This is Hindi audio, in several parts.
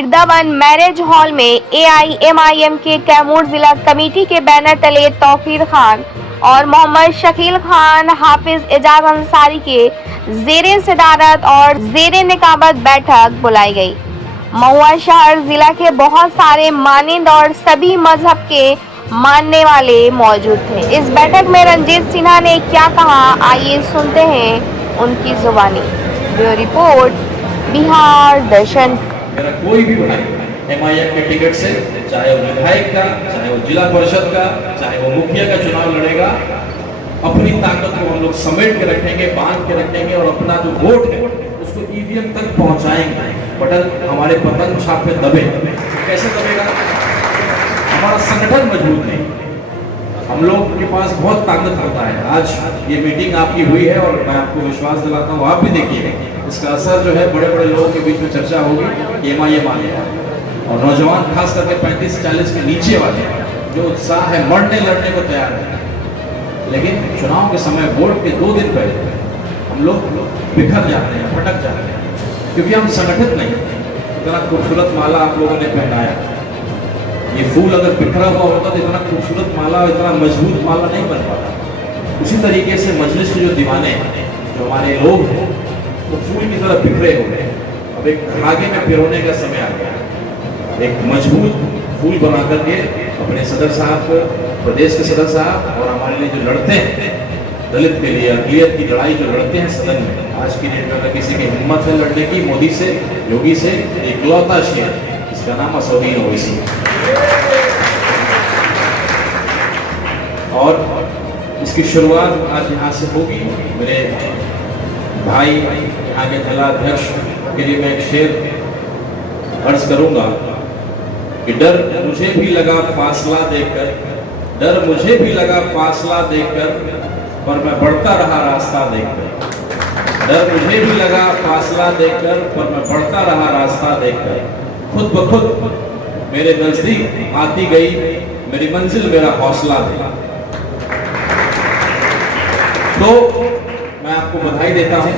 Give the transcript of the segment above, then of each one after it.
बिरदावन मैरिज हॉल में एआईएमआईएम के कैमूर जिला कमेटी के बैनर तले तौकीर खान और मोहम्मद शकील खान हाफिज एजाज अंसारी के जेरे सदारत और जेरे निकाबत बैठक बुलाई गई। महुआ शहर जिला के बहुत सारे मानिंद और सभी मजहब के मानने वाले मौजूद थे। इस बैठक में रंजीत सिन्हा ने क्या कहा, आइए सुनते हैं उनकी जुबानी। ब्यूरो रिपोर्ट, बिहार दर्शन। मेरा कोई भी भाई एमआईएम के टिकट से, चाहे वो विधायक का, चाहे वो जिला परिषद का, चाहे वो मुखिया का चुनाव लड़ेगा, अपनी ताकत को हम लोग समेट के रखेंगे, बांध के रखेंगे और अपना जो वोट है उसको ईवीएम तक पहुंचाएंगे। बटन हमारे पतंग छाप पे दबे। कैसे दबेगा? हमारा संगठन मजबूत है, हम लोग के पास बहुत ताकत होता है। आज ये मीटिंग आपकी हुई है और मैं आपको विश्वास दिलाता हूँ, आप भी देखिए इसका असर जो है बड़े बड़े लोगों के बीच में चर्चा होगी। एमआईएम आ गया और नौजवान खास करके 35-40 के नीचे वाले जो उत्साह है, मरने लड़ने को तैयार है। लेकिन चुनाव के समय वोट के 2 दिन पहले हम लोग बिखर जाते हैं, भटक जाते हैं, क्योंकि हम संगठित नहीं। इतना खूबसूरत माला आप लोगों ने पहनाया, ये फूल अगर बिखरा हुआ होता तो इतना खूबसूरत माला, इतना मजबूत माला नहीं बन पाता। उसी तरीके से मजलिस के जो दीवाने, जो हमारे लोग हैं, वो फूल की तरह बिखरे हो गए। अब एक धागे में पिरोने का समय आ गया, एक मजबूत फूल बना करके अपने सदर साहब को, प्रदेश के सदर साहब और हमारे लिए जो लड़ते हैं दलित के लिए, अकलियत की लड़ाई जो लड़ते हैं सदन में, आज की डेट में अगर किसी की हिम्मत है लड़ने की, मोदी से, योगी से, इकलौता शेर, इसका नाम असदुद्दीन ओवैसी। और इसकी शुरुआत आज यहाँ से होगी। मेरे भाई यहाँ के जिला अध्यक्ष के लिए मैं एक शेर अर्ज करूंगा कि डर मुझे भी लगा फासला देकर, डर मुझे भी लगा फासला देकर, पर मैं बढ़ता रहा रास्ता देखकर। डर मुझे भी लगा फासला देकर, पर मैं बढ़ता रहा रास्ता देखकर। खुद ब खुद मेरे नजदीक आती गई मेरी मंजिल, मेरा हौसला दे। तो मैं आपको बधाई देता हूँ।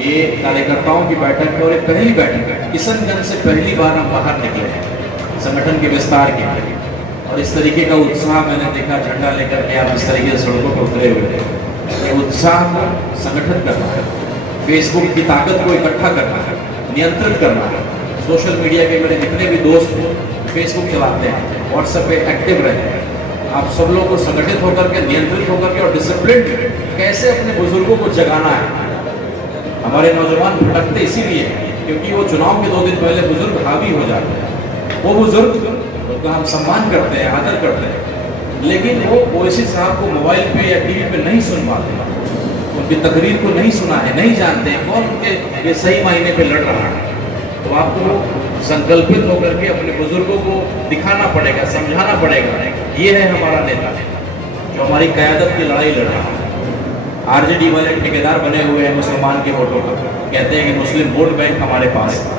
ये कार्यकर्ताओं की बैठक है और एक पहली बैठक है। किशनगंज से पहली बार हम बाहर निकले हैं संगठन के विस्तार के लिए, और इस तरीके का उत्साह मैंने देखा। झंडा लेकर के आप इस तरीके से सड़कों पर उतरे हुए थे। ये उत्साह को संगठन करना है, फेसबुक की ताकत को इकट्ठा करना है, नियंत्रित करना है। सोशल मीडिया के मेरे जितने भी दोस्त फेसबुक चलाते हैं, व्हाट्सएप पे एक्टिव रहते हैं, आप सब लोगों को संगठित होकर के, नियंत्रित होकर के और डिसिप्लिन कैसे अपने बुजुर्गों को जगाना है। हमारे नौजवान भटकते इसीलिए क्योंकि वो चुनाव के 2 दिन पहले बुजुर्ग हावी हो जाते हैं। वो बुजुर्ग उनका हम सम्मान करते हैं, आदर करते हैं, लेकिन वो ओवैसी साहब को मोबाइल पे या टीवी पे नहीं सुन पाते, उनकी तकरीर को नहीं सुना है, नहीं जानते हैं कौन उनके ये सही मायने पे लड़ रहा है। तो आपको संकल्पित होकर के अपने बुजुर्गों को दिखाना पड़ेगा, समझाना पड़ेगा, ये है हमारा नेता जो हमारी क़यादत की लड़ाई लड़ रहा है। आरजेडी वाले ठेकेदार बने हुए हैं मुसलमान के वोटों पर, कहते हैं कि मुस्लिम वोट बैंक हमारे पास है।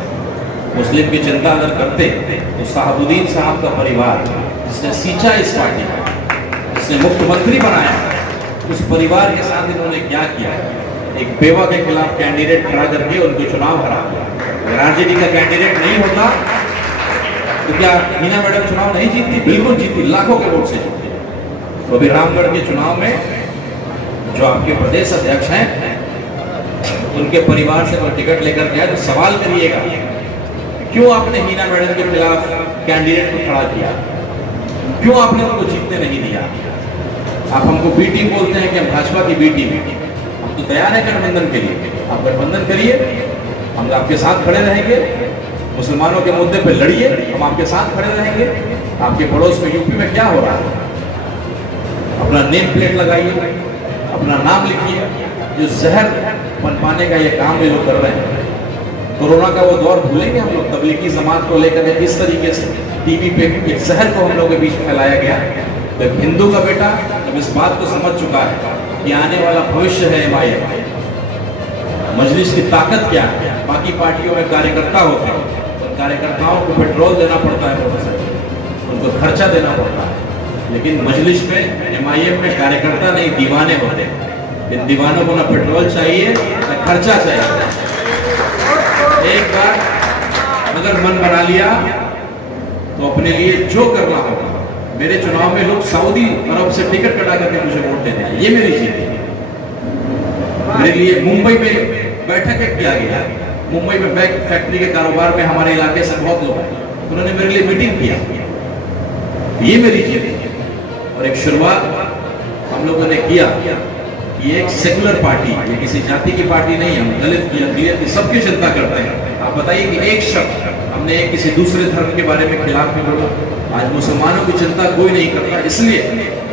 मुस्लिम की चिंता अगर करते तो साहबुद्दीन साहब का परिवार, जिसने सींचा इस पार्टी को, जिसने मुख्यमंत्री बनाया, उस परिवार के साथ इन्होंने क्या किया? एक बेवा के खिलाफ कैंडिडेट खड़ा करके उनको चुनाव हरा दिया। अगर आरजेडी का कैंडिडेट नहीं होता तो क्या हीना मैडम चुनाव नहीं जीतती? बिल्कुल जीती, लाखों के वोट से जीती। तो अभी रामगढ़ के चुनाव में जो आपके प्रदेश अध्यक्ष हैं, उनके परिवार से कोई टिकट लेकर गया तो सवाल करिएगा, क्यों आपने हीना मैडम के खिलाफ कैंडिडेट को खड़ा किया? क्यों आपने उनको जीतने नहीं दिया? आप हमको बी टीम बोलते हैं कि हम भाजपा की बी टीम, हम तो तैयार है गठबंधन के लिए। आप गठबंधन करिए, हम आपके साथ खड़े रहेंगे, मुसलमानों के मुद्दे पे लड़िए, हम आपके साथ खड़े रहेंगे। आपके पड़ोस में यूपी में क्या हो रहा है? अपना नेम प्लेट लगाइए, अपना नाम लिखिए। जो जहर बनपाने का ये काम ये लोग कर रहे हैं, कोरोना का वो दौर भूलेंगे हम लोग? तबलीगी जमात को लेकर इस तरीके से टीवी पे एक जहर को हम लोग के बीच फैलाया गया। तो हिंदू का बेटा जब इस बात को समझ चुका है कि आने वाला भविष्य है एमआईएम, मजलिस की ताकत क्या है। बाकी पार्टियों में कार्यकर्ता होते हैं, उन कार्यकर्ताओं को पेट्रोल देना पड़ता है, उनको खर्चा देना पड़ता है, लेकिन मजलिस में एमआईएम में कार्यकर्ता नहीं, दीवाने होते हैं। इन दीवानों को ना पेट्रोल चाहिए ना खर्चा चाहिए। एक बार अगर मन बना लिया तो अपने लिए जो करना होगा। मेरे चुनाव में लोग सऊदी अरब से टिकट कटा करके मुझे वोट देते हैं, ये मेरी जीत है। मेरे लिए मुंबई में बैठक किया गया, मुंबई में बैग फैक्ट्री के कारोबार में हमारे इलाके से बहुत लोग हैं, उन्होंने मेरे लिए मीटिंग किया, ये मेरी जीत है। और एक शुरुआत हम लोगों ने किया कि ये एक सेकुलर पार्टी है, ये किसी जाति की पार्टी नहीं है, हम दलित की अकलियत की सबकी चिंता करते हैं। आप बताइए कि एक शब्द हमने किसी दूसरे धर्म के बारे में खिलाफ नहीं बोला। आज मुसलमानों की चिंता कोई नहीं करता, इसलिए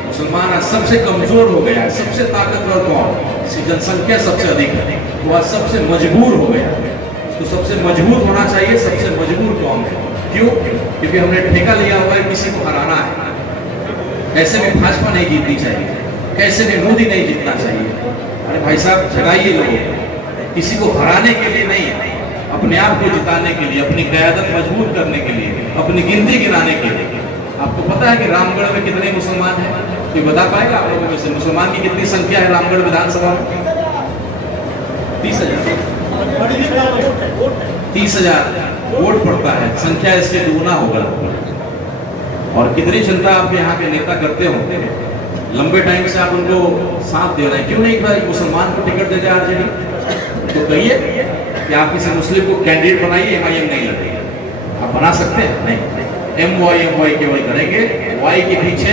मुसलमान आज सबसे कमजोर हो गया है, सबसे ताकतवर कौन, इसकी जनसंख्या सबसे अधिक है, वो आज सबसे मजबूर हो गया है। तो सबसे मजबूर होना चाहिए, सबसे मजबूर कौन है? क्यों? क्योंकि हमने ठेका लिया हुआ है किसी को हराना है। ऐसे में भाजपा नहीं जीतनी चाहिए, कैसे में मोदी नहीं जीतना चाहिए। अरे भाई साहब, जगाइए लोगों को, किसी को हराने के लिए नहीं, अपने आप को जिताने के लिए, अपनी क़यादत मजबूत करने के लिए, अपनी गिनती गिनाने के लिए। आपको पता है कि रामगढ़ में कितने मुसलमान हैं? कोई बता पाएगा आप लोगों में से मुसलमान की कितनी संख्या है रामगढ़ विधानसभा में? 30,000 वोट पड़ता है, संख्या इसके दुगुना होगा। और कितनी चिंता आपके यहाँ के नेता करते होंगे, लंबे टाइम से आप उनको साथ दे रहे हैं, क्यों नहीं भाई मुसलमान को टिकट देते आरजेडी? तो कहिए कि आप किसी मुस्लिम को कैंडिडेट बनाइए, एमआईएम नहीं लड़ेगी। आप बना सकते हैं? नहीं, एमवाई केवल करेंगे। वाई के पीछे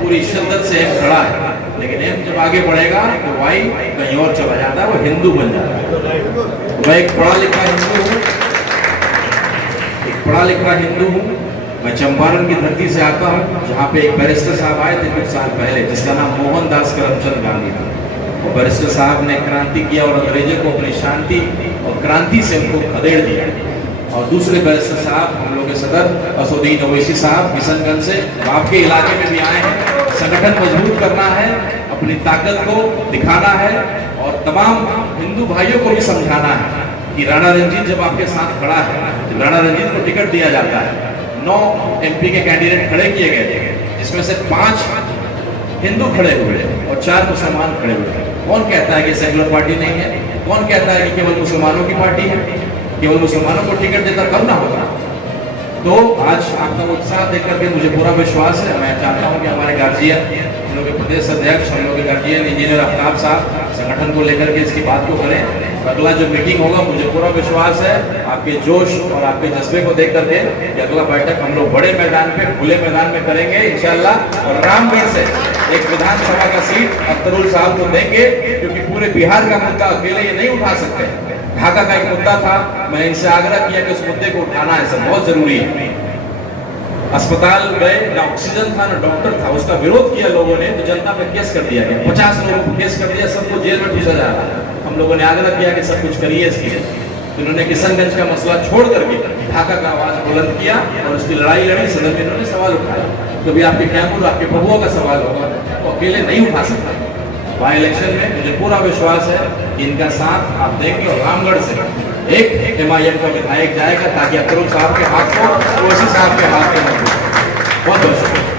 पूरी शिद्दत से एम खड़ा है, लेकिन एम जब आगे बढ़ेगा तो वाई कहीं और चला जाता है, वो हिंदू बन जाता है। मैं एक पढ़ा लिखा हिंदू हूँ, मैं चंपारण की धरती से आता हूँ, जहाँ पे एक बैरिस्टर साहब आए थे कुछ साल पहले, जिसका नाम मोहनदास करमचंद गांधी था। वो बैरिस्टर साहब ने क्रांति किया और अंग्रेजों को अपनी शांति और क्रांति से उनको खदेड़ दिया। और दूसरे बैरिस्टर साहब हम लोग के सदर असुद्दीन ओवैसी साहब किशनगंज से आपके इलाके में भी आए हैं। संगठन मजबूत करना है, अपनी ताकत को दिखाना है और तमाम हिंदू भाइयों को भी समझाना है कि राणा रंजीत जब आपके साथ खड़ा है, जब राणा रंजीत को टिकट दिया जाता है, 9 एमपी के कैंडिडेट खड़े किए गए थे, जिसमें से 5 हिंदू खड़े हुए और 4 मुसलमान खड़े हुए। कौन कहता है कि सेकुलर पार्टी नहीं है? कौन कहता है कि केवल मुसलमानों की पार्टी है? केवल मुसलमानों को टिकट देकर कब ना होगा? तो आज आपका उत्साह देख करके मुझे पूरा विश्वास है। मैं चाहता हूं कि हमारे गार्जियन, हम लोग के प्रदेश अध्यक्ष, हम लोग के गार्जियन इंजीनियर आफ्ताब साहब संगठन को लेकर के इसकी बात को करें। अगला जो मीटिंग होगा, मुझे पूरा विश्वास है आपके जोश और आपके जज्बे को देख करके कि अगला बैठक हम लोग बड़े मैदान पे, खुले मैदान में करेंगे इंशाल्लाह। और रामगढ़ से एक विधानसभा का सीट अख्तरुल साहब को देंगे, क्योंकि पूरे बिहार का मुद्दा अकेले ये नहीं उठा सकते। ढाका का एक मुद्दा था, मैंने इनसे आग्रह किया कि उस मुद्दे को उठाना है, सब बहुत जरूरी है। अस्पताल गए, ना ऑक्सीजन था ना डॉक्टर था, उसका विरोध किया लोगों ने, तो जनता पे केस कर दिया गया, 50 लोगों को केस कर दिया, सबको जेल में ठूसा जा रहा है। हम लोगों ने आग्रह किया कि सब कुछ करिए इसके लिए, तो इन्होंने किशनगंज का मसला छोड़ करके ढाका का आवाज बुलंद किया और उसकी लड़ाई लड़ी। सदन में इन्होंने सवाल उठाया, कभी आपके कैमूर, आपके बबुआ का सवाल होगा, तो अकेले नहीं उठा सकता। बाई इलेक्शन में मुझे पूरा विश्वास है कि इनका साथ आप देंगे और रामगढ़ से एक एमआईएम का विधायक जाएगा, ताकि अख्तरुल साहब के हाथ को ओवैसी साहब के हाथ में बहुत बहुत शुक्रिया।